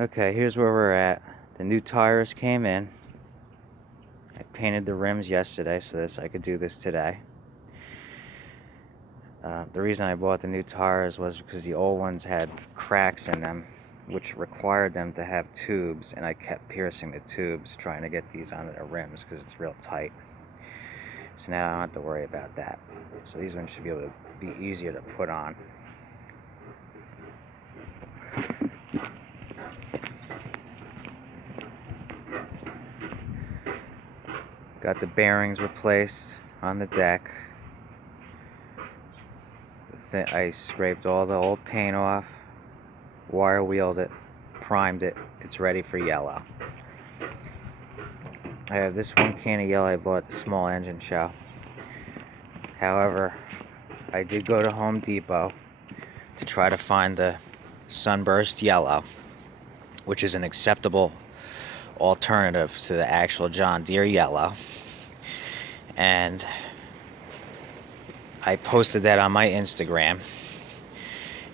Okay, here's where we're at. The new tires came in. I painted the rims yesterday so I could do this today. The reason I bought the new tires was because the old ones had cracks in them, which required them to have tubes, and I kept piercing the tubes trying to get these onto the rims because it's real tight. So now I don't have to worry about that. So these ones should be able to be easier to put on. Got the bearings replaced on the deck. I scraped all the old paint off, wire wheeled it, primed it. It's ready for yellow. I have this one can of yellow I bought at the small engine show. However, I did go to Home Depot to try to find the sunburst yellow, which is an acceptable alternative to the actual John Deere yellow. And I posted that on my Instagram.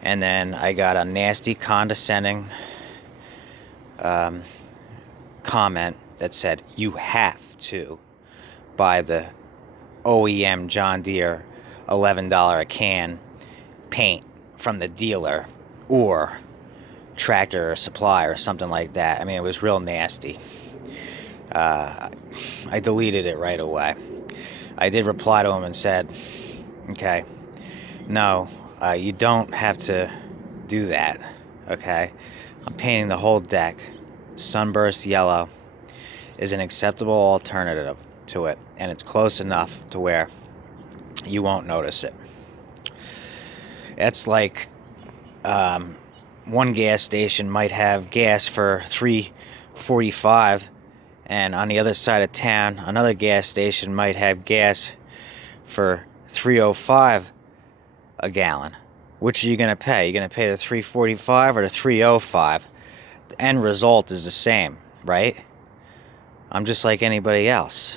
And then I got a nasty, condescending comment that said, you have to buy the OEM John Deere $11 a can paint from the dealer or Tractor Supply or something like that. I mean, it was real nasty. I deleted it right away. I did reply to him and said, okay, no, you don't have to do that, okay? I'm painting the whole deck. Sunburst yellow is an acceptable alternative to it, and it's close enough to where you won't notice it. It's like one gas station might have gas for $3.45, and on the other side of town, another gas station might have gas for $3.05 a gallon. Which are you going to pay? You're going to pay the $3.45 or the $3.05? The end result is the same, right? I'm just like anybody else.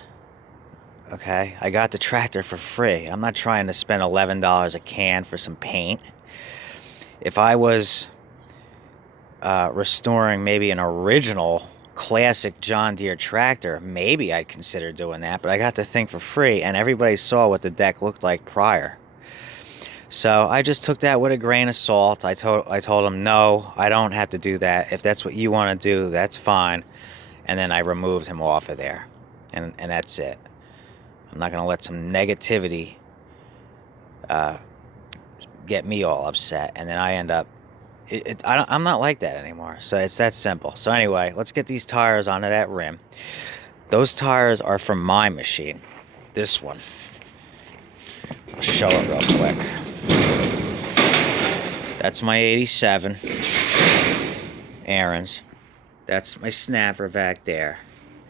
Okay? I got the tractor for free. I'm not trying to spend $11 a can for some paint. If I was restoring maybe an original classic John Deere tractor, maybe I'd consider doing that, but I got the thing for free, and everybody saw what the deck looked like prior. So I just took that with a grain of salt. I told him, no, I don't have to do that. If that's what you want to do, that's fine. And then I removed him off of there, and that's it. I'm not going to let some negativity get me all upset, and then I end up. I'm not like that anymore. So it's that simple. So anyway, let's get these tires onto that rim. Those tires are from my machine. This one. I'll show it real quick. That's my 87 Aaron's. That's my snapper back there.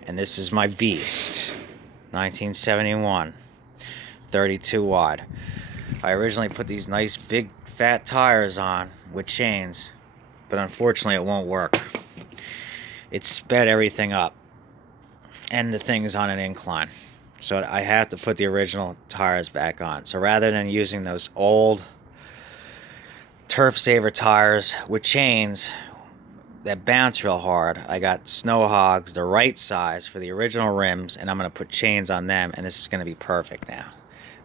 And this is my Beast, 1971, 32 wide. I originally put these nice big fat tires on with chains, but unfortunately it won't work. It sped everything up, and the thing's on an incline. So I have to put the original tires back on. So rather than using those old Turf Saver tires with chains that bounce real hard, I got SnowHogs, the right size for the original rims, and I'm going to put chains on them, and this is going to be perfect now.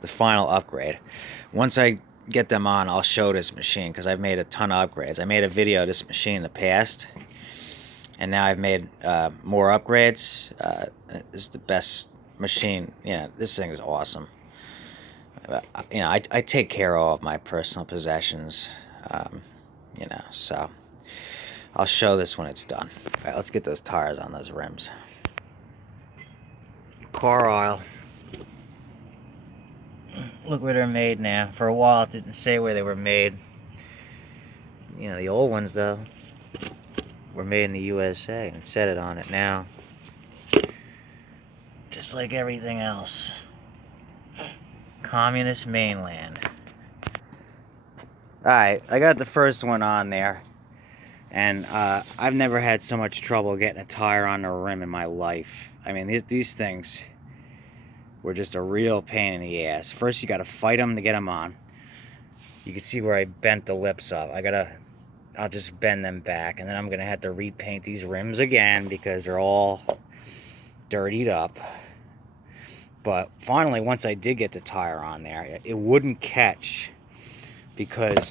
The final upgrade. Once I get them on, I'll show this machine, because I've made a ton of upgrades. I made a video of this machine in the past, and now I've made more upgrades. This is the best machine. Yeah, this thing is awesome. You know, I take care of all of my personal possessions, you know, so I'll show this when it's done. All right, let's get those tires on those rims. Car oil. Look where they're made now. For a while it didn't say where they were made. You know, the old ones though were made in the USA, and it said it on it now. Just like everything else. Communist mainland. Alright, I got the first one on there. And I've never had so much trouble getting a tire on the rim in my life. I mean, these things were just a real pain in the ass. First, you got to fight them to get them on. You can see where I bent the lips up. I got to I'll just bend them back, and then I'm gonna have to repaint these rims again because they're all dirtied up. But finally, once I did get the tire on there, it wouldn't catch because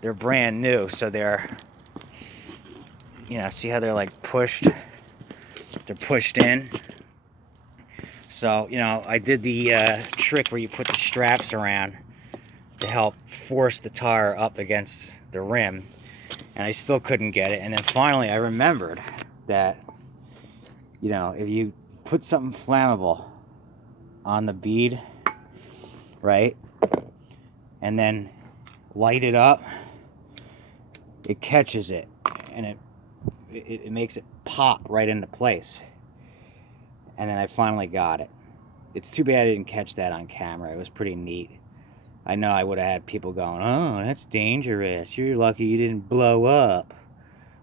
they're brand new. So they're, you know, see how they're like pushed? They're pushed in. So, you know, I did the trick where you put the straps around to help force the tire up against the rim, and I still couldn't get it. And then finally I remembered that, you know, if you put something flammable on the bead, right, and then light it up, it catches it, and it makes it pop right into place. And then I finally got it. It's too bad I didn't catch that on camera. It was pretty neat. I know I would have had people going, oh, that's dangerous. You're lucky you didn't blow up,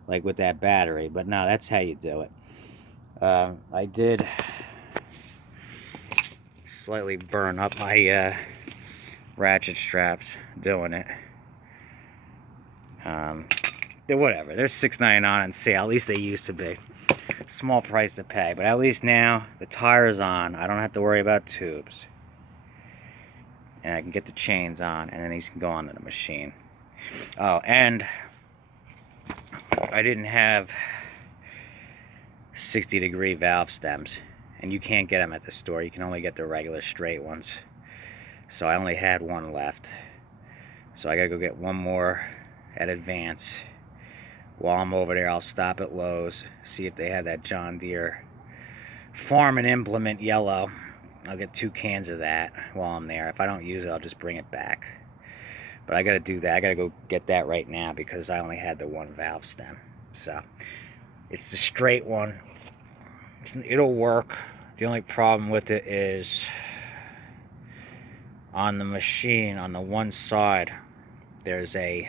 like with that battery. But no, that's how you do it. I did slightly burn up my ratchet straps doing it. They're whatever. They're $6.99 on sale. At least they used to be. Small price to pay. But at least now the tire's on. I don't have to worry about tubes. And I can get the chains on, and then these can go onto the machine. Oh, and I didn't have 60-degree valve stems, and you can't get them at the store. You can only get the regular straight ones. So I only had one left. So I gotta go get one more at Advance. While I'm over there, I'll stop at Lowe's, see if they have that John Deere Farm and Implement yellow. I'll get 2 cans of that while I'm there. If I don't use it, I'll just bring it back. But I gotta do that. I gotta go get that right now because I only had the one valve stem. So it's the straight one. It'll work. The only problem with it is on the machine, on the one side, there's a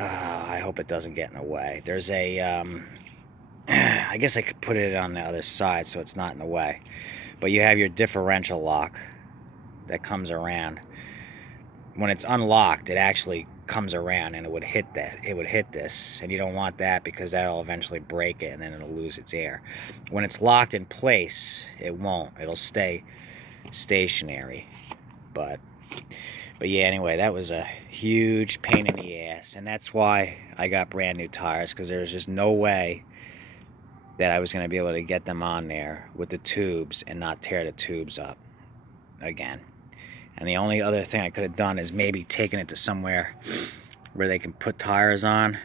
I hope it doesn't get in the way. There's a I guess I could put it on the other side so it's not in the way. But you have your differential lock that comes around. When it's unlocked, it actually comes around and it would hit that. It would hit this, and you don't want that because that'll eventually break it and then it'll lose its air. When it's locked in place, it won't. It'll stay stationary. But yeah, anyway, that was a huge pain in the ass, and that's why I got brand new tires, because there was just no way that I was going to be able to get them on there with the tubes and not tear the tubes up again. And the only other thing I could have done is maybe taken it to somewhere where they can put tires on.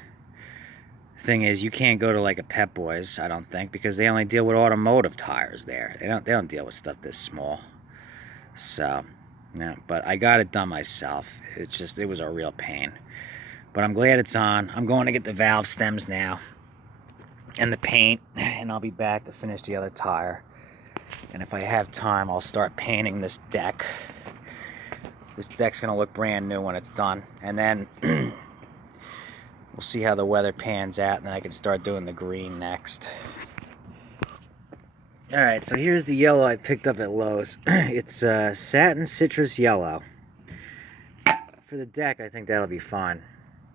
Thing is, you can't go to like a Pep Boys, I don't think, because they only deal with automotive tires there. They don't deal with stuff this small. So, yeah, but I got it done myself. It was a real pain. But I'm glad it's on. I'm going to get the valve stems now and the paint, and I'll be back to finish the other tire. And if I have time, I'll start painting this deck. This deck's gonna look brand new when it's done, and then we'll see how the weather pans out, and then I can start doing the green next. Alright, so here's the yellow I picked up at Lowe's. It's satin citrus yellow. For the deck, I think that'll be fine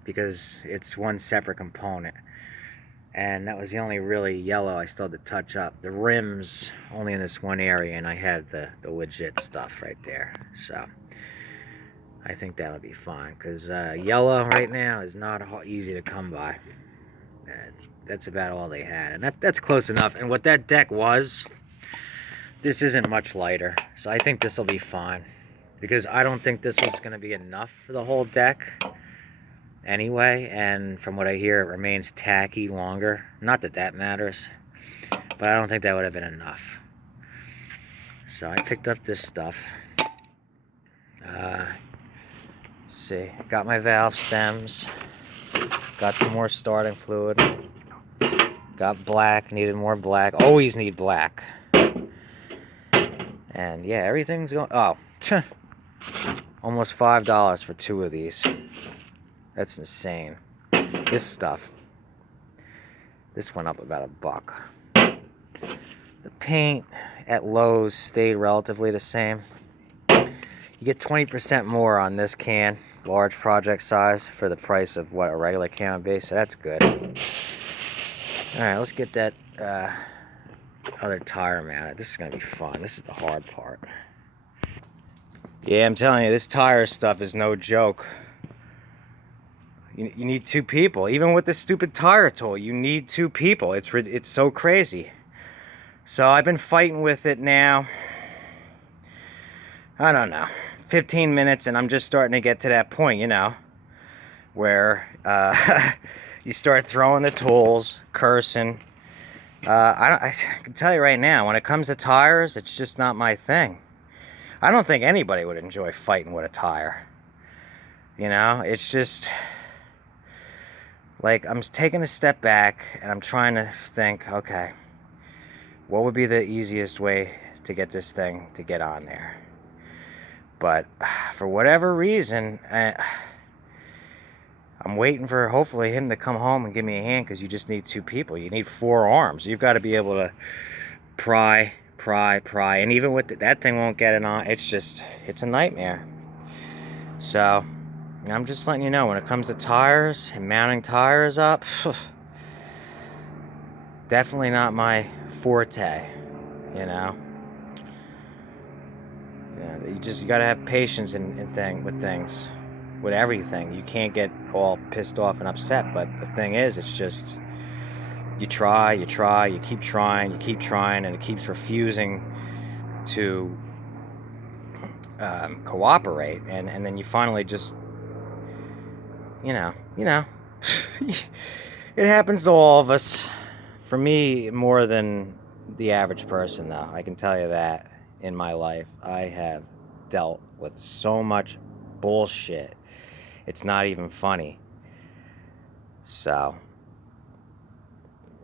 because it's one separate component. And that was the only really yellow I still had to touch up. The rims only in this one area, and I had the legit stuff right there. So I think that'll be fine, because yellow right now is not easy to come by. That's about all they had, and that's close enough. And what that deck was, this isn't much lighter, so I think this will be fine, because I don't think this was going to be enough for the whole deck anyway, and from what I hear, it remains tacky longer. Not that that matters, but I don't think that would have been enough. So I picked up this stuff. Let's see, got my valve stems, got some more starting fluid, got black, needed more black, always need black. And yeah, everything's going, oh, almost $5 for 2 of these. That's insane. This stuff, this went up about $1. The paint at Lowe's stayed relatively the same. You get 20% more on this can large project size for the price of what a regular can would be, so that's good. Alright, let's get that other tire mounted. This is gonna be fun. This is the hard part. Yeah, I'm telling you, this tire stuff is no joke. You need two people. Even with this stupid tire tool, you need two people. It's so crazy. So I've been fighting with it now, I don't know, 15 minutes, and I'm just starting to get to that point, you know, where you start throwing the tools, cursing. I can tell you right now, when it comes to tires, it's just not my thing. I don't think anybody would enjoy fighting with a tire. You know, it's just like I'm taking a step back and I'm trying to think, okay, what would be the easiest way to get this thing to get on there? But for whatever reason, I'm waiting for hopefully him to come home and give me a hand, because you just need two people. You need 4 arms. You've got to be able to pry, and even with that thing won't get it on. It's a nightmare. So I'm just letting you know, when it comes to tires and mounting tires up, definitely not my forte, you know. Yeah, you gotta have patience with things, with everything. You can't get all pissed off and upset, but the thing is, it's just, you try, you keep trying, and it keeps refusing to cooperate, and then you finally just, you know, it happens to all of us. For me, more than the average person, though, I can tell you that. In my life, I have dealt with so much bullshit, it's not even funny. So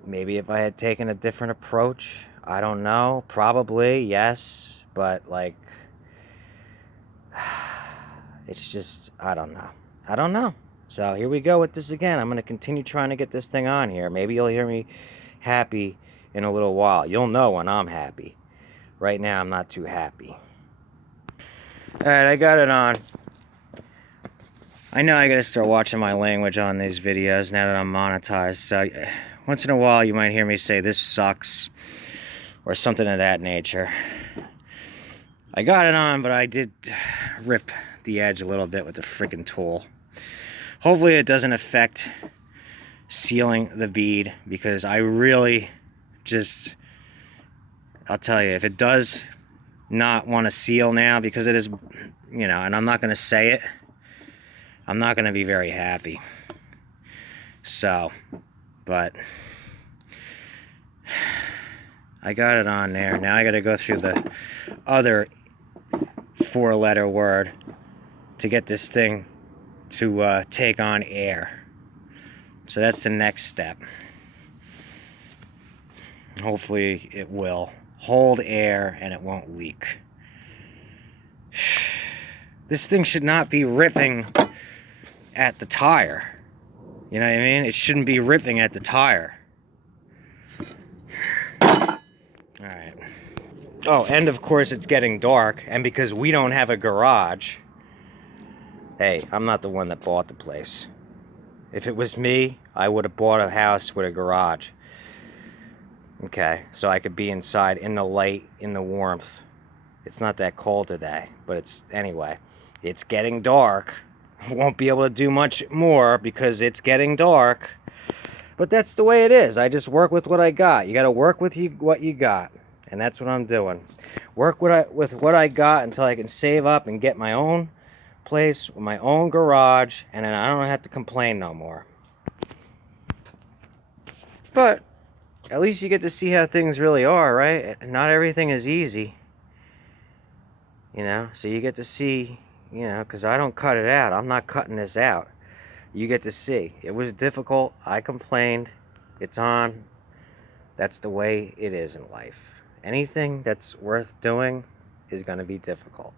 maybe if I had taken a different approach, I don't know, probably, yes, but like, it's just, I don't know. So here we go with this again. I'm going to continue trying to get this thing on here. Maybe you'll hear me happy in a little while. You'll know when I'm happy. Right now, I'm not too happy. Alright, I got it on. I know I gotta start watching my language on these videos now that I'm monetized. So once in a while, you might hear me say, "This sucks," or something of that nature. I got it on, but I did rip the edge a little bit with the freaking tool. Hopefully it doesn't affect sealing the bead, because I really just, I'll tell you, if it does not want to seal now, because it is, you know, and I'm not going to say it, I'm not going to be very happy. So, but I got it on there. Now I got to go through the other 4-letter word to get this thing to take on air. So that's the next step. Hopefully it will hold air and it won't leak. This thing should not be ripping at the tire. You know what I mean? It shouldn't be ripping at the tire. Alright. Oh, and of course it's getting dark, and because we don't have a garage, hey, I'm not the one that bought the place. If it was me, I would have bought a house with a garage. Okay, so I could be inside in the light, in the warmth. It's not that cold today, but anyway, it's getting dark. Won't be able to do much more because it's getting dark. But that's the way it is. I just work with what I got. You got to work with what you got, and that's what I'm doing. Work with what I got until I can save up and get my own place, with my own garage, and then I don't have to complain no more. But at least you get to see how things really are, right? Not everything is easy, you know, so you get to see, you know, because I don't cut it out. I'm not cutting this out. You get to see. It was difficult. I complained. It's on. That's the way it is in life. Anything that's worth doing is going to be difficult.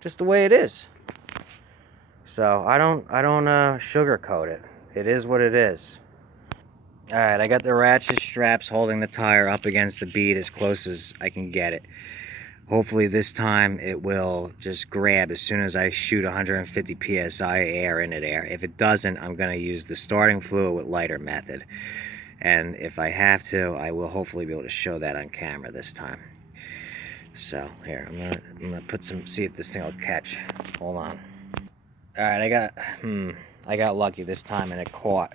Just the way it is. So I don't sugarcoat it. It is what it is. Alright, I got the ratchet straps holding the tire up against the bead as close as I can get it. Hopefully this time it will just grab as soon as I shoot 150 psi air into there. If it doesn't, I'm going to use the starting fluid with lighter method. And if I have to, I will hopefully be able to show that on camera this time. So here, I'm gonna put some, see if this thing will catch. Hold on. All right, I got lucky this time and it caught.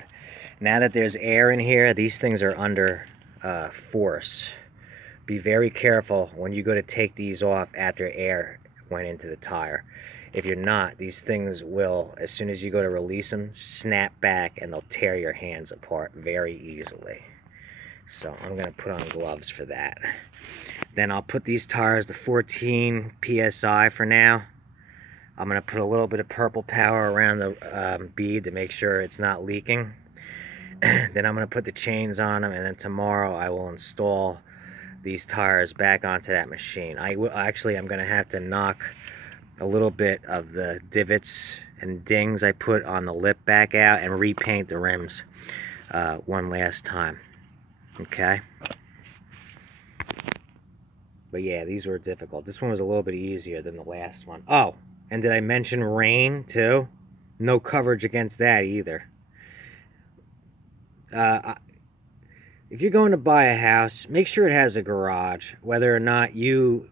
Now that there's air in here, these things are under force. Be very careful when you go to take these off after air went into the tire. If you're not, these things will, as soon as you go to release them, snap back and they'll tear your hands apart very easily. So I'm gonna put on gloves for that. Then I'll put these tires to 14 psi for now. I'm gonna put a little bit of purple power around the bead to make sure it's not leaking. Then I'm gonna put the chains on them, and then tomorrow I will install these tires back onto that machine. I'm gonna have to knock a little bit of the divots and dings I put on the lip back out and repaint the rims one last time. Okay. But yeah, these were difficult. This one was a little bit easier than the last one. Oh, and did I mention rain too? No coverage against that either. If you're going to buy a house, make sure it has a garage. Whether or not you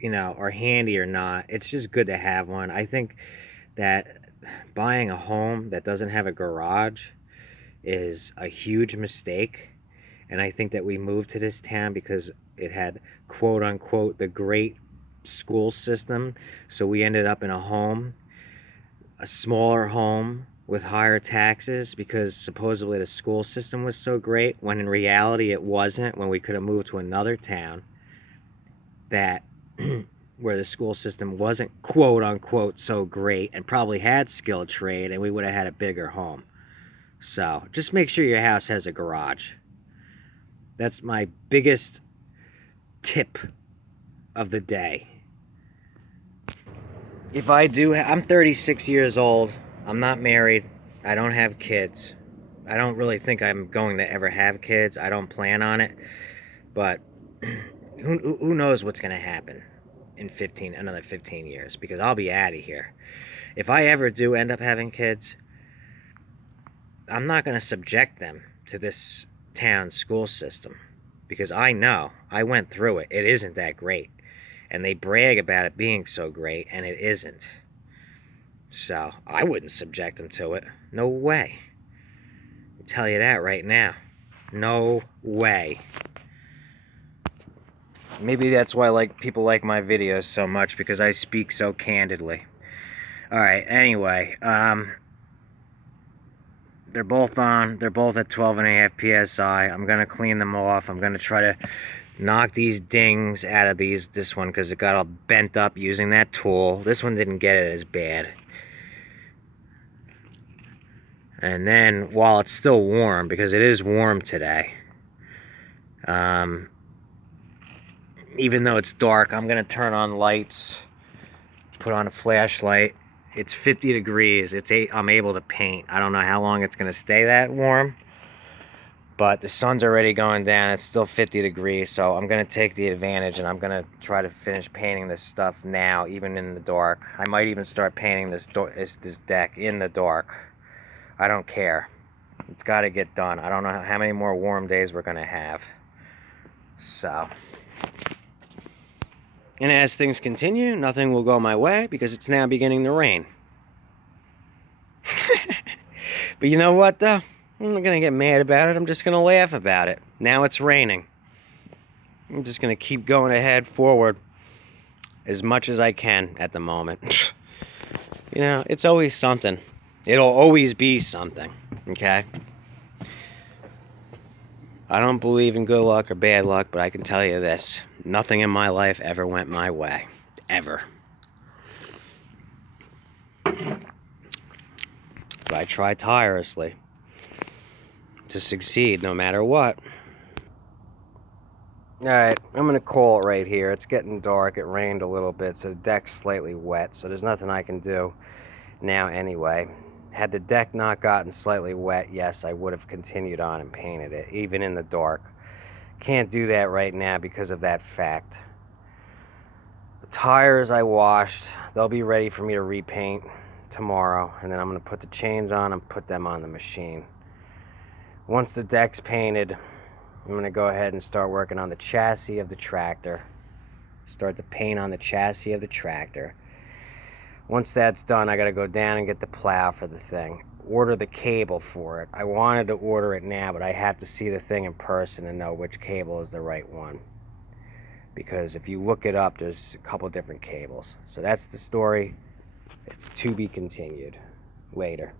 know, are handy or not, it's just good to have one. I think that buying a home that doesn't have a garage is a huge mistake. And I think that we moved to this town because it had, quote unquote, the great school system. So we ended up in a home, a smaller home with higher taxes because supposedly the school system was so great, when in reality it wasn't, when we could have moved to another town that where the school system wasn't, quote unquote, so great and probably had skilled trade, and we would have had a bigger home. So just make sure your house has a garage. That's my biggest tip of the day. If I do, I'm 36 years old. I'm not married. I don't have kids. I don't really think I'm going to ever have kids. I don't plan on it. But who knows what's going to happen in another 15 years, because I'll be out of here. If I ever do end up having kids, I'm not going to subject them to this town school system, because I know, I went through it. It isn't that great. And they brag about it being so great, and it isn't. So I wouldn't subject them to it. No way. I'll tell you that right now. No way. Maybe that's why people like my videos so much, because I speak so candidly. Alright, anyway, they're both on. They're both at 12.5 psi. I'm gonna clean them off. I'm gonna try to knock these dings out of this one, because it got all bent up using that tool. This one didn't get it as bad. And then, while it's still warm, because it is warm today, even though it's dark, I'm gonna turn on lights, put on a flashlight. It's 50 degrees. I'm able to paint. I don't know how long it's gonna stay that warm, but the sun's already going down. It's still 50 degrees, so I'm gonna take the advantage, and I'm gonna try to finish painting this stuff now, even in the dark. I might even start painting this deck in the dark. I don't care. It's got to get done. I don't know how many more warm days we're gonna have. So, and as things continue, nothing will go my way, because it's now beginning to rain. But you know what, though? I'm not gonna get mad about it. I'm just gonna laugh about it. Now it's raining. I'm just gonna keep going ahead forward as much as I can at the moment. You know, it's always something. It'll always be something, okay? I don't believe in good luck or bad luck, but I can tell you this. Nothing in my life ever went my way. Ever. But I try tirelessly to succeed no matter what. Alright, I'm going to call it right here. It's getting dark. It rained a little bit, so the deck's slightly wet, so there's nothing I can do now anyway. Had the deck not gotten slightly wet, yes, I would have continued on and painted it, even in the dark. Can't do that right now because of that fact. tires I washed. They'll be ready for me to repaint tomorrow, and then I'm going to put the chains on and put them on the machine. Once the deck's painted, I'm going to go ahead and start working on the chassis of the tractor. Start the paint on the chassis of the tractor. Once that's done, I got to go down and get the plow for the thing. Order the cable for it. I wanted to order it now, but I have to see the thing in person and know which cable is the right one. Because if you look it up, there's a couple different cables. So that's the story. It's to be continued later.